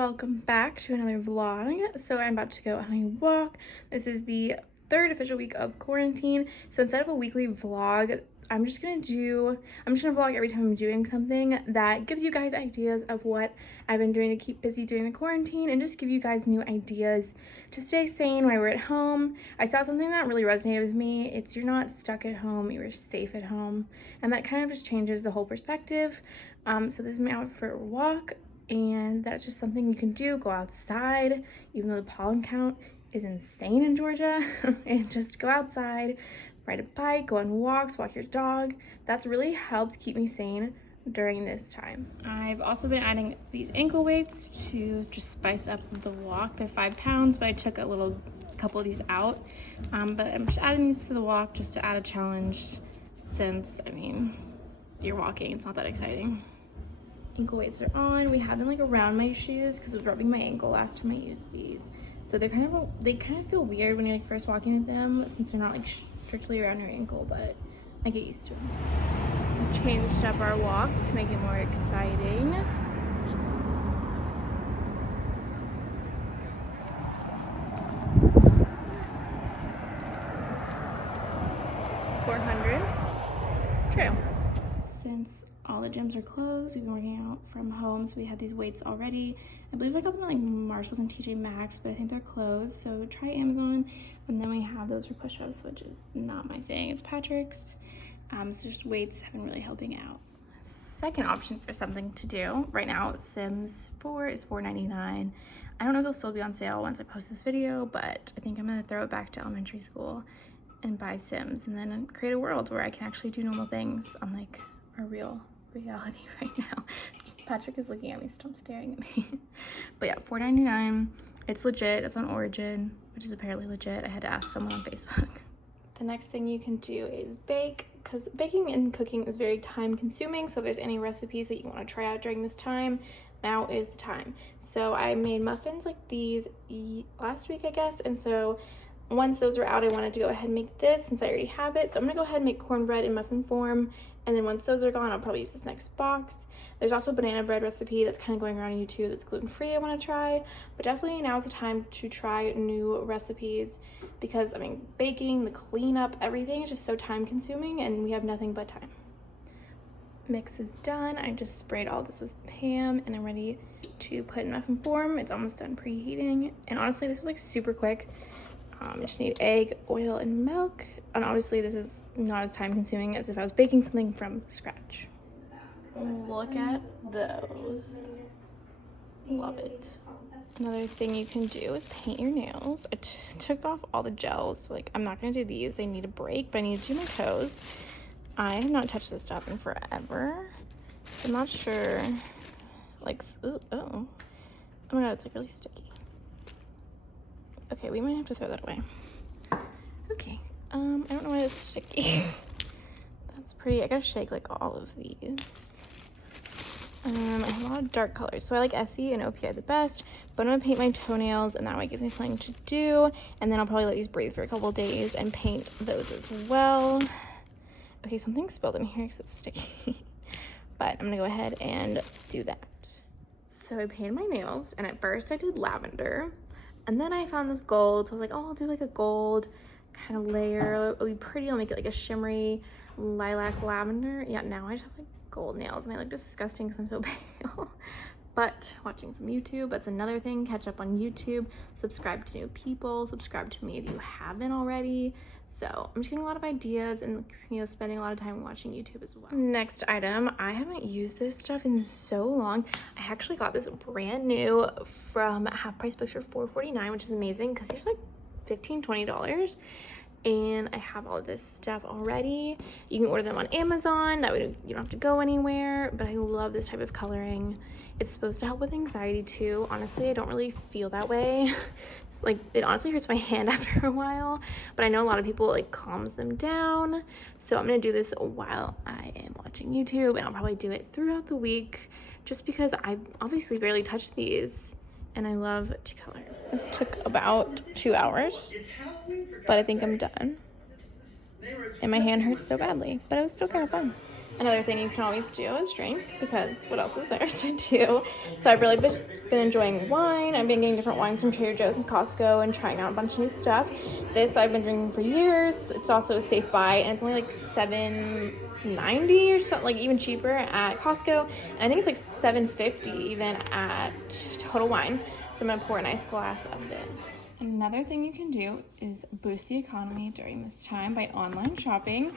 Welcome back to another vlog. So I'm about to go on a walk. This is the third official week of quarantine. So instead of a weekly vlog, I'm just gonna vlog every time I'm doing something that gives you guys ideas of what I've been doing to keep busy during the quarantine and just give you guys new ideas to stay sane while we're at home. I saw something that really resonated with me. It's you're not stuck at home, you're safe at home. And that kind of just changes the whole perspective. So this is my outfit for a walk. And that's just something you can do. Go outside, even though the pollen count is insane in Georgia. And just go outside, ride a bike, go on walks, walk your dog. That's really helped keep me sane during this time. I've also been adding these ankle weights to just spice up the walk. They're 5 pounds, but I took a couple of these out. But I'm just adding these to the walk just to add a challenge since, I mean, you're walking, it's not that exciting. Ankle weights are on. We had them like around my shoes because I was rubbing my ankle last time I used these. So they kind of feel weird when you're like first walking with them since they're not like strictly around your ankle, but I get used to them. We changed up our walk to make it more exciting. Trail. Since all the gyms are closed, we've been working out from home, so we had these weights already. I believe I got them at like Marshalls and TJ Maxx, but I think they're closed, so try Amazon. And then we have those for push-ups, which is not my thing, it's Patrick's. So just weights have been really helping out. Second option for something to do right now, Sims 4 is $4.99. I don't know if it'll still be on sale once I post this video, but I think I'm gonna throw it back to elementary school and buy Sims and then create a world where I can actually do normal things on like a real reality right now. Patrick is looking at me, stop staring at me. But yeah, $4.99. It's legit. It's on Origin, which is apparently legit. I had to ask someone on Facebook. The next thing you can do is bake, because baking and cooking is very time consuming. So if there's any recipes that you want to try out during this time, now is the time. So I made muffins like these last week, I guess. And so once those are out, I wanted to go ahead and make this since I already have it. So I'm gonna go ahead and make cornbread in muffin form. And then once those are gone, I'll probably use this next box. There's also a banana bread recipe that's kind of going around on YouTube that's gluten-free I want to try. But definitely now is the time to try new recipes because, I mean, baking, the cleanup, everything is just so time consuming and we have nothing but time. Mix is done. I just sprayed all this with Pam and I'm ready to put in muffin form. It's almost done preheating. And honestly, this was like super quick. I just need egg, oil, and milk. And obviously this is not as time consuming as if I was baking something from scratch. Look at those. Love it. Another thing you can do is paint your nails. I took off all the gels. So, like, I'm not gonna do these. They need a break, but I need to do my toes. I have not touched this stuff in forever. So I'm not sure. Like, oh my god, it's like really sticky. Okay, we might have to throw that away. Okay, I don't know why it's sticky. That's pretty. I gotta shake like all of these. I have a lot of dark colors, so I like Essie and OPI the best, but I'm gonna paint my toenails and that way gives me something to do, and then I'll probably let these breathe for a couple days and paint those as well. Okay, something spilled in here because it's sticky, but I'm gonna go ahead and do that. So I painted my nails, and at first I did lavender, and then I found this gold, so I was like, oh, I'll do like a gold kind of layer. It'll be pretty. I'll make it like a shimmery lilac lavender. Yeah, now I just have like gold nails and they look disgusting because I'm so pale. But watching some YouTube, that's another thing. Catch up on YouTube, subscribe to new people, subscribe to me if you haven't already. So I'm just getting a lot of ideas and, you know, spending a lot of time watching YouTube as well. Next item, I haven't used this stuff in so long. I actually got this brand new from Half Price Books for $4.49, which is amazing because these are like $15-20. And I have all of this stuff already. You can order them on Amazon, that way you don't have to go anywhere, but I love this type of coloring. It's supposed to help with anxiety too. Honestly, I don't really feel that way. It's like, it honestly hurts my hand after a while, but I know a lot of people, it like calms them down. So I'm gonna do this while I am watching YouTube, and I'll probably do it throughout the week just because I obviously barely touched these and I love to color. This took about 2 hours, but I think I'm done. And my hand hurts so badly, but it was still kind of fun. Another thing you can always do is drink, because what else is there to do? So I've really been enjoying wine. I've been getting different wines from Trader Joe's and Costco and trying out a bunch of new stuff. This I've been drinking for years. It's also a safe buy, and it's only like $7.90 or something, like even cheaper at Costco. And I think it's like $7.50 even at Total Wine. So I'm gonna pour a nice glass of it. Another thing you can do is boost the economy during this time by online shopping.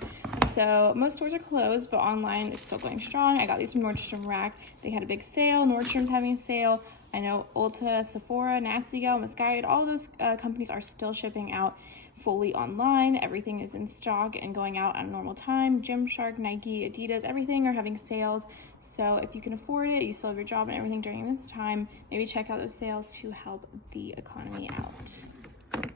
So most stores are closed, but online is still going strong. I got these from Nordstrom Rack. They had a big sale. Nordstrom's having a sale. I know Ulta, Sephora, Nasty Gal, Misguided, all those companies are still shipping out fully online. Everything is in stock and going out at a normal time. Gymshark, Nike, Adidas, everything are having sales. So if you can afford it, you still have your job and everything during this time, maybe check out those sales to help the economy out.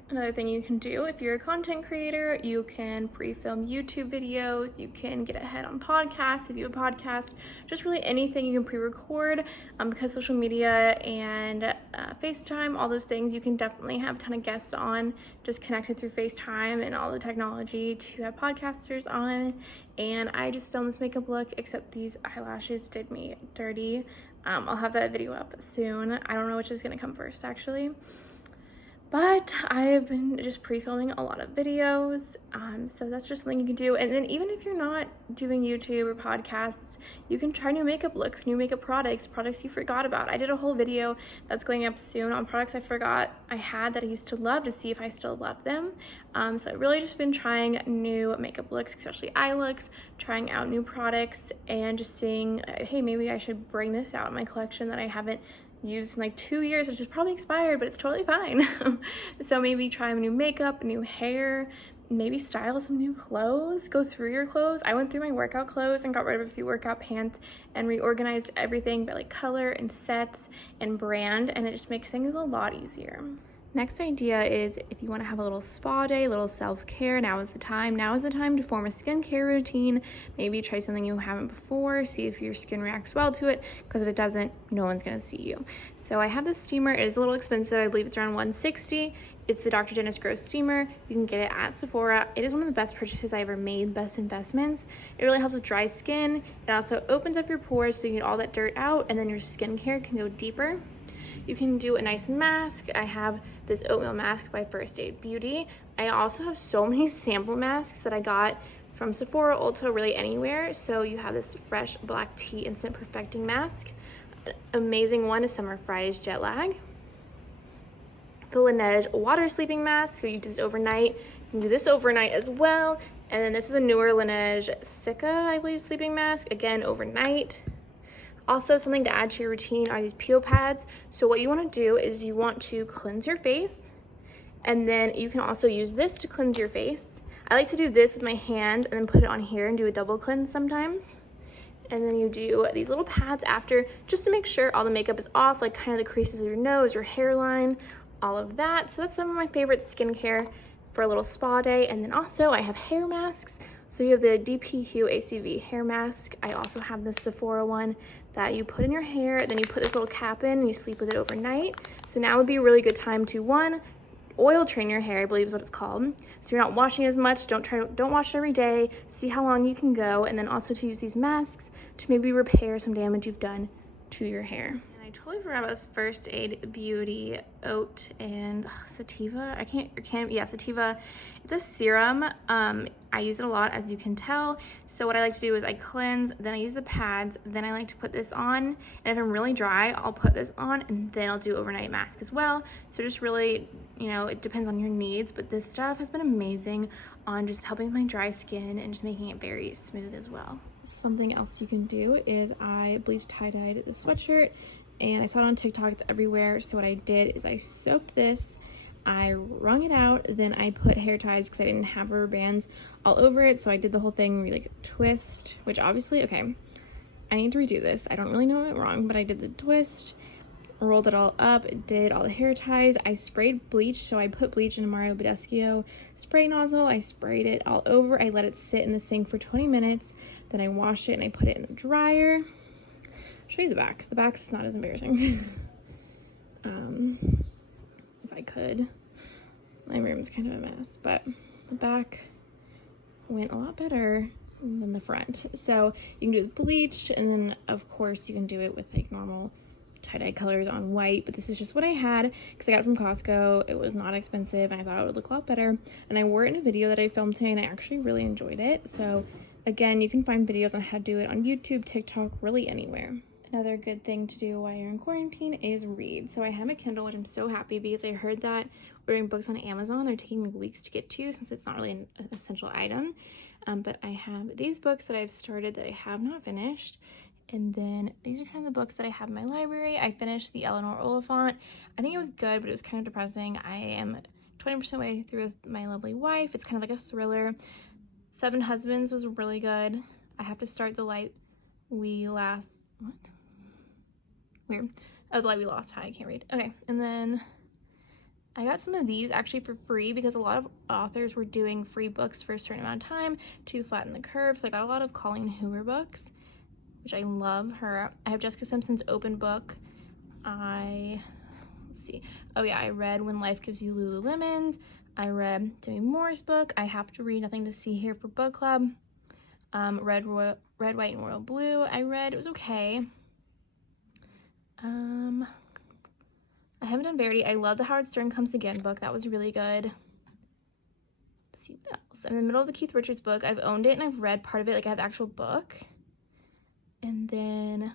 Another thing you can do if you're a content creator, you can pre-film YouTube videos, you can get ahead on podcasts if you have a podcast, just really anything you can pre-record, because social media and FaceTime, all those things, you can definitely have a ton of guests on, just connected through FaceTime and all the technology to have podcasters on. And I just filmed this makeup look, except these eyelashes did me dirty. I'll have that video up soon. I don't know which is gonna come first actually. But I have been just pre-filming a lot of videos, so that's just something you can do. And then even if you're not doing YouTube or podcasts, you can try new makeup looks, new makeup products you forgot about. I did a whole video that's going up soon on products I forgot I had that I used to love, to see if I still love them. So I've really just been trying new makeup looks, especially eye looks, trying out new products, and just seeing, hey, maybe I should bring this out in my collection that I haven't used in like 2 years, which is probably expired, but it's totally fine. So maybe try new makeup, new hair, maybe style some new clothes, go through your clothes. I went through my workout clothes and got rid of a few workout pants and reorganized everything by like color and sets and brand, and it just makes things a lot easier. Next idea is if you want to have a little spa day, a little self-care, now is the time. Now is the time to form a skincare routine. Maybe try something you haven't before, see if your skin reacts well to it, because if it doesn't, no one's going to see you. So I have this steamer. It is a little expensive. I believe it's around $160. It's the Dr. Dennis Gross steamer. You can get it at Sephora. It is one of the best purchases I ever made, best investments. It really helps with dry skin. It also opens up your pores so you get all that dirt out, and then your skincare can go deeper. You can do a nice mask. I have this oatmeal mask by First Aid Beauty. I also have so many sample masks that I got from Sephora, Ulta, really anywhere. So you have this fresh black tea instant perfecting mask. An amazing one is Summer Friday's jet lag. The Laneige water sleeping mask, so you do this overnight. You can do this overnight as well. And then this is a newer Laneige Sika, I believe, sleeping mask, again overnight. Also, something to add to your routine are these peel pads. So what you want to do is you want to cleanse your face, and then you can also use this to cleanse your face. I like to do this with my hand and then put it on here and do a double cleanse sometimes. And then you do these little pads after, just to make sure all the makeup is off, like kind of the creases of your nose, your hairline, all of that. So that's some of my favorite skincare for a little spa day. And then also I have hair masks. So you have the DP Hue ACV hair mask. I also have the Sephora one that you put in your hair, then you put this little cap in and you sleep with it overnight. So now would be a really good time to, one, oil train your hair, I believe is what it's called. So you're not washing as much, don't wash it every day, see how long you can go, and then also to use these masks to maybe repair some damage you've done to your hair. And I totally forgot about this First Aid Beauty oat and sativa. Sativa. It's a serum. I use it a lot, as you can tell. So what I like to do is I cleanse, then I use the pads, then I like to put this on. And if I'm really dry, I'll put this on, and then I'll do overnight mask as well. So just really, you know, it depends on your needs, but this stuff has been amazing on just helping with my dry skin and just making it very smooth as well. Something else you can do is I bleach tie-dyed the sweatshirt, and I saw it on TikTok, it's everywhere. So what I did is I soaked this, I wrung it out, then I put hair ties because I didn't have rubber bands all over it. So I did the whole thing, like twist, which obviously, okay, I need to redo this. I don't really know what went wrong, but I did the twist, rolled it all up, did all the hair ties. I sprayed bleach, so I put bleach in a Mario Badescu spray nozzle. I sprayed it all over. I let it sit in the sink for 20 minutes. Then I wash it and I put it in the dryer. I'll show you the back. The back's not as embarrassing. If I could. My room's kind of a mess, but the back went a lot better than the front. So you can do it with bleach, and then of course you can do it with like normal tie-dye colors on white, but this is just what I had because I got it from Costco. It was not expensive and I thought it would look a lot better, and I wore it in a video that I filmed today and I actually really enjoyed it. So again, you can find videos on how to do it on YouTube, TikTok, really anywhere. Another good thing to do while you're in quarantine is read. So I have a Kindle, which I'm so happy because I heard that ordering books on Amazon, they're taking weeks to get to since it's not really an essential item. But I have these books that I've started that I have not finished. And then these are kind of the books that I have in my library. I finished the Eleanor Oliphant. I think it was good, but it was kind of depressing. I am 20% way through with My Lovely Wife. It's kind of like a thriller. Seven Husbands was really good. I have to start The Light We Last... What? Weird. Oh, The Light We Lost. Hi, I can't read. Okay, and then I got some of these actually for free because a lot of authors were doing free books for a certain amount of time to flatten the curve. So I got a lot of Colleen Hoover books, which I love her. I have Jessica Simpson's Open Book. Let's see. Oh yeah, I read When Life Gives You Lululemons. I read Demi Moore's book. I have to read Nothing to See Here for book club. Red, White, and Royal Blue. I read. It was okay. I haven't done Verity. I love the Howard Stern Comes Again book. That was really good. Let's see what else. I'm in the middle of the Keith Richards book. I've owned it and I've read part of it. Like I have the actual book. And then,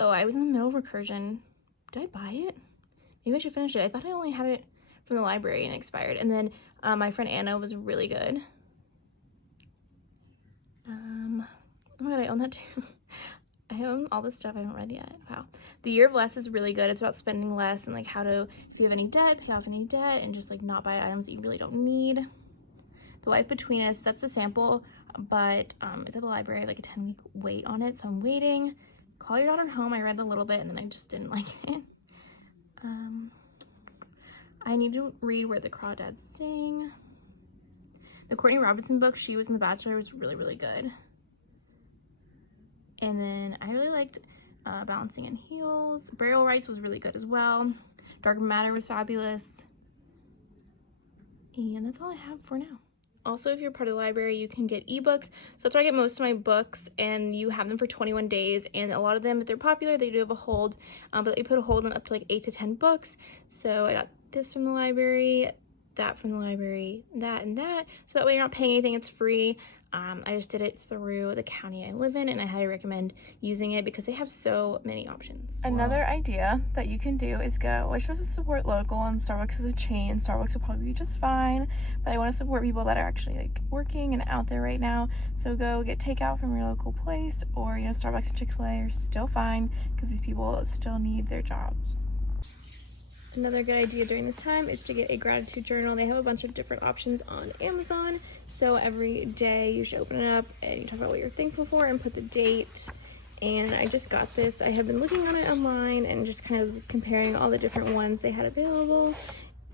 oh, I was in the middle of Recursion. Did I buy it? Maybe I should finish it. I thought I only had it from the library and it expired. And then My Friend Anna was really good. Oh my god, I own that too. I own all this stuff I haven't read yet. Wow. The Year of Less is really good. It's about spending less and like how to, if you have any debt, pay off any debt and just like not buy items that you really don't need. The Life Between Us, that's the sample, but it's at the library. I have like a 10-week wait on it, so I'm waiting. Call Your Daughter Home, I read a little bit and then I just didn't like it. I need to read Where the Crawdads Sing. The Courtney Robinson book, She Was in The Bachelor, was really, really good. And then I really liked Balancing in Heels. Burial Rights was really good as well. Dark Matter was fabulous. And that's all I have for now. Also, if you're part of the library, you can get ebooks. So that's where I get most of my books, and you have them for 21 days. And a lot of them, if they're popular, they do have a hold. But they put a hold on up to like 8 to 10 books. So I got this from the library, that from the library, that and that. So that way you're not paying anything, it's free. I just did it through the county I live in, and I highly recommend using it because they have so many options. Another idea that you can do is go, we're supposed to support local, and Starbucks is a chain. Starbucks will probably be just fine, but I want to support people that are actually like working and out there right now. So go get takeout from your local place, or you know, Starbucks and Chick-fil-A are still fine because these people still need their jobs. Another good idea during this time is to get a gratitude journal. They have a bunch of different options on Amazon. So every day you should open it up and you talk about what you're thankful for and put the date. And I just got this. I have been looking on it online and just kind of comparing all the different ones they had available.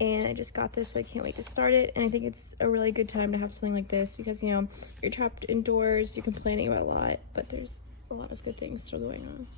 And I just got this, so I can't wait to start it. And I think it's a really good time to have something like this because, you know, you're trapped indoors, you can plan about a lot, but there's a lot of good things still going on.